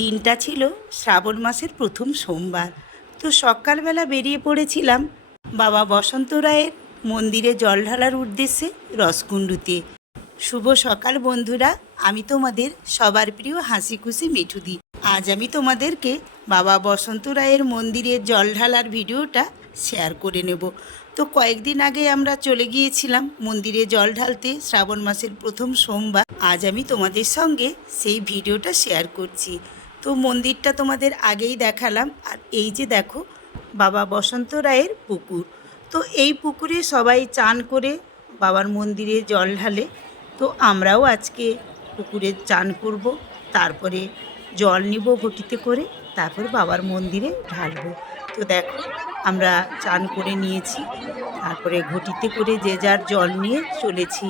দিনটা ছিল শ্রাবণ মাসের প্রথম সোমবার। তো সকালবেলা বেরিয়ে পড়েছিলাম বাবা বসন্ত রায়ের মন্দিরে জল ঢালার উদ্দেশ্যে রসকুণ্ডুতে। শুভ সকাল বন্ধুরা, আমি তোমাদের সবার প্রিয় হাসি খুশি মিঠুদি। আজ আমি তোমাদেরকে বাবা বসন্ত রায়ের মন্দিরে জল ঢালার ভিডিওটা শেয়ার করে নেব। তো কয়েকদিন আগে আমরা চলে গিয়েছিলাম মন্দিরে জল ঢালতে, শ্রাবণ মাসের প্রথম সোমবার। আজ আমি তোমাদের সঙ্গে সেই ভিডিওটা শেয়ার করছি। তো মন্দিরটা তোমাদের আগেই দেখালাম, আর এই যে দেখো বাবা বসন্ত রায়ের পুকুর। তো এই পুকুরে সবাই চান করে বাবার মন্দিরে জল ঢালে। তো আমরাও আজকে পুকুরে চান করব, তারপরে জল নিব ঘটিতে করে, তারপর বাবার মন্দিরে ঢালবো। তো দেখো আমরা চান করে নিয়েছি, তারপরে ঘটিতে করে যে যার জল নিয়ে চলেছি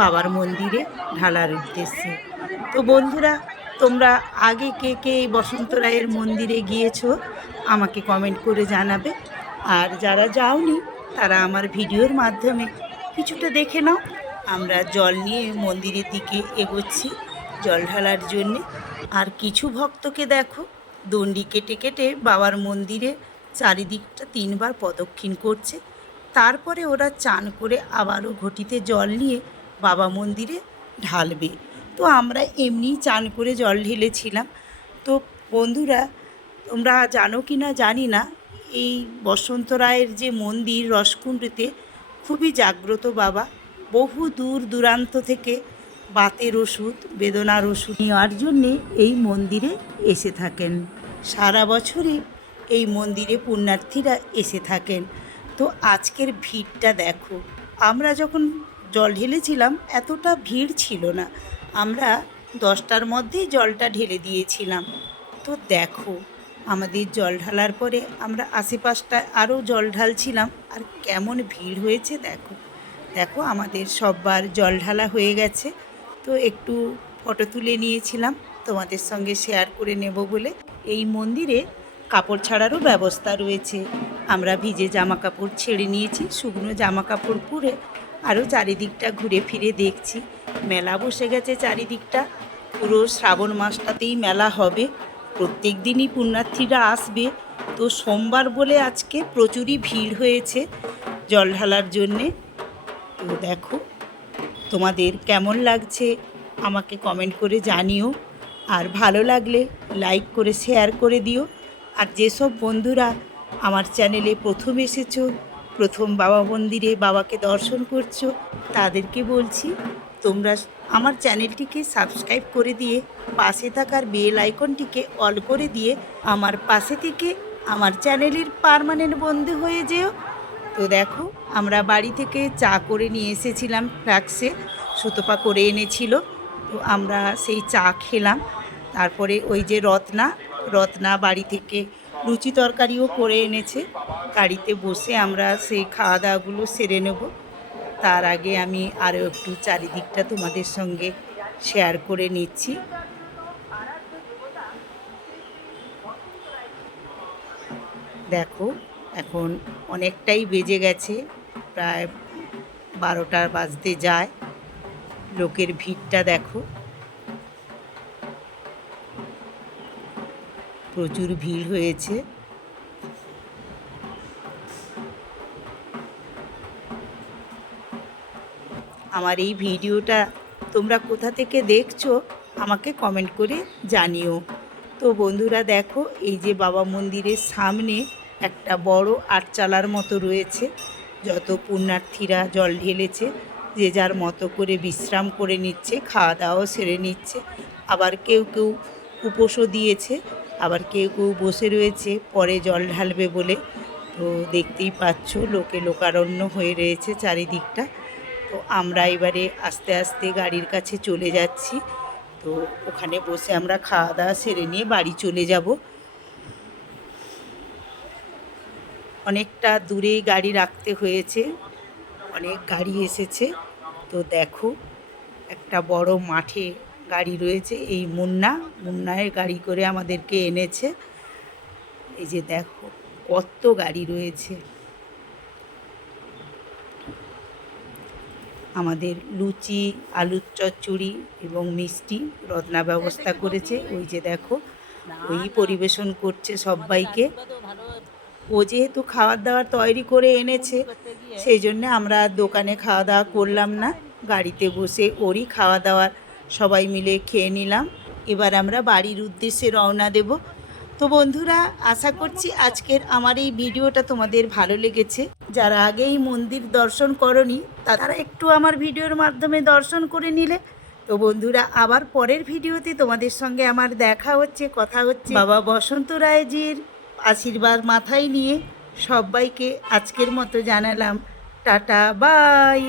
বাবার মন্দিরে ঢালার উদ্দেশ্যে। তো বন্ধুরা, তোমরা আগে কে কে এই বসন্ত রায়ের মন্দিরে গিয়েছো আমাকে কমেন্ট করে জানাবে। আর যারা যাওনি তারা আমার ভিডিওর মাধ্যমে কিছুটা দেখে নাও। আমরা জল নিয়ে মন্দিরের দিকে এগোচ্ছি জল ঢালার জন্যে। আর কিছু ভক্তকে দেখো দণ্ডি কেটে কেটে বাবার মন্দিরে চারিদিকটা 3বার প্রদক্ষিণ করছে। তারপরে ওরা চান করে আবারও ঘটিতে জল নিয়ে বাবা মন্দিরে ঢালবে। তো আমরা এমনিই চান করে জল ঢেলেছিলাম। তো বন্ধুরা, তোমরা জানো কি না জানি না, এই বসন্ত রায়ের যে মন্দির রসকুণ্ডুতে খুবই জাগ্রত বাবা। বহু দূর দূরান্ত থেকে বাতের ওষুধ, বেদনার ওষুধ নেওয়ার জন্যে এই মন্দিরে এসে থাকেন। সারা বছরই এই মন্দিরে পুণ্যার্থীরা এসে থাকেন। তো আজকের ভিড়টা দেখো, আমরা যখন জল ঢেলেছিলাম এতটা ভিড় ছিল না, আমরা 10টার মধ্যেই জলটা ঢেলে দিয়েছিলাম। তো দেখো আমাদের জল ঢালার পরে আমরা আশেপাশটায় আরও জল ঢালছিলাম, আর কেমন ভিড় হয়েছে দেখো। দেখো আমাদের সববার জল ঢালা হয়ে গেছে। তো একটু ফটো তুলে নিয়েছিলাম তোমাদের সঙ্গে শেয়ার করে নেব বলে। এই মন্দিরে কাপড় ছাড়ারও ব্যবস্থা রয়েছে। আমরা ভিজে জামা কাপড় ছেড়ে নিয়েছি, শুকনো জামা কাপড় পরে আরও চারিদিকটা ঘুরে ফিরে দেখছি। মেলা বসে গেছে চারিদিকটা, পুরো শ্রাবণ মাসটাতেই মেলা হবে। প্রত্যেক দিনই পুণ্যার্থীরা আসবে। তো সোমবার বলে আজকে প্রচুরই ভিড় হয়েছে জল ঢালার জন্যে। তো দেখো তোমাদের কেমন লাগছে আমাকে কমেন্ট করে জানিও, আর ভালো লাগলে লাইক করে শেয়ার করে দিও। আর যেসব বন্ধুরা আমার চ্যানেলে প্রথম এসেছো, প্রথম বাবা মন্দিরে বাবাকে দর্শন করছো, তাদেরকে বলছি তোমরা আমার চ্যানেলটিকে সাবস্ক্রাইব করে দিয়ে পাশে থাকার বেল আইকনটিকে অল করে দিয়ে আমার পাশে থেকে আমার চ্যানেলের পার্মানেন্ট বন্ধু হয়ে যেও। তো দেখো আমরা বাড়ি থেকে চা করে নিয়ে এসেছিলাম, ফ্লাক্সে সুতপা করে এনেছিল। তো আমরা সেই চা খেলাম। তারপরে ওই যে রত্না বাড়ি থেকে লুচি তরকারিও করে এনেছে। গাড়িতে বসে আমরা সেই খাওয়া দাওয়াগুলো সেরে নেব। তার আগে আমি আরও একটু চারিদিকটা তোমাদের সঙ্গে শেয়ার করে নিচ্ছি। দেখো এখন অনেকটাই বেজে গেছে, প্রায় 12টা বাজতে যায়। লোকের ভিড়টা দেখো, প্রচুর ভিড় হয়েছে। আমার এই ভিডিওটা তোমরা কোথা থেকে দেখছো আমাকে কমেন্ট করে জানিও। তো বন্ধুরা দেখো, এই যে বাবা মন্দিরের সামনে একটা বড় আটচালার মতো রয়েছে। যত পুণ্যার্থীরা জল ঢেলেছে যে যার মতো করে বিশ্রাম করে নিচ্ছে, খাওয়া দাওয়াও সেরে নিচ্ছে। আবার কেউ কেউ উপোসও দিয়েছে, আবার কেউ কেউ বসে রয়েছে পরে জল ঢালবে বলে। তো দেখতেই পাচ্ছ লোকে লোকারণ্য হয়ে রয়েছে চারিদিকটা। তো আমরা এবারে আস্তে আস্তে গাড়ির কাছে চলে যাচ্ছি। তো ওখানে বসে আমরা খাওয়া দাওয়া সেরে নিয়ে বাড়ি চলে যাব। অনেকটা দূরেই গাড়ি রাখতে হয়েছে, অনেক গাড়ি এসেছে। তো দেখো একটা বড় মাঠে গাড়ি রয়েছে, এই মুন্নায় গাড়ি করে আমাদেরকে এনেছে। এই যে দেখো কত গাড়ি রয়েছে। আমাদের লুচি, আলুর চচ্চড়ি এবং মিষ্টি রত্না ব্যবস্থা করেছে। ওই যে দেখো ওই পরিবেশন করছে সবাইকে। ও যেহেতু খাবার দাবার তৈরি করে এনেছে, সেই জন্যে আমরা দোকানে খাওয়া দাওয়া করলাম না, গাড়িতে বসে ওরই খাওয়া দাওয়ার সবাই মিলে খেয়ে নিলাম। এবার আমরা বাড়ির উদ্দেশ্যে রওনা দেব। তো বন্ধুরা, আশা করছি আজকের আমার এই ভিডিওটা তোমাদের ভালো লেগেছে। যারা আগেই মন্দির দর্শন করনি তারা একটু আমার ভিডিওর মাধ্যমে দর্শন করে নিলে। তো বন্ধুরা, আবার পরের ভিডিওতে তোমাদের সঙ্গে আমার দেখা হচ্ছে, কথা হচ্ছে। বাবা বসন্ত রায়জির আশীর্বাদ মাথায় নিয়ে সবাইকে আজকের মতো জানালাম টাটা, বাই।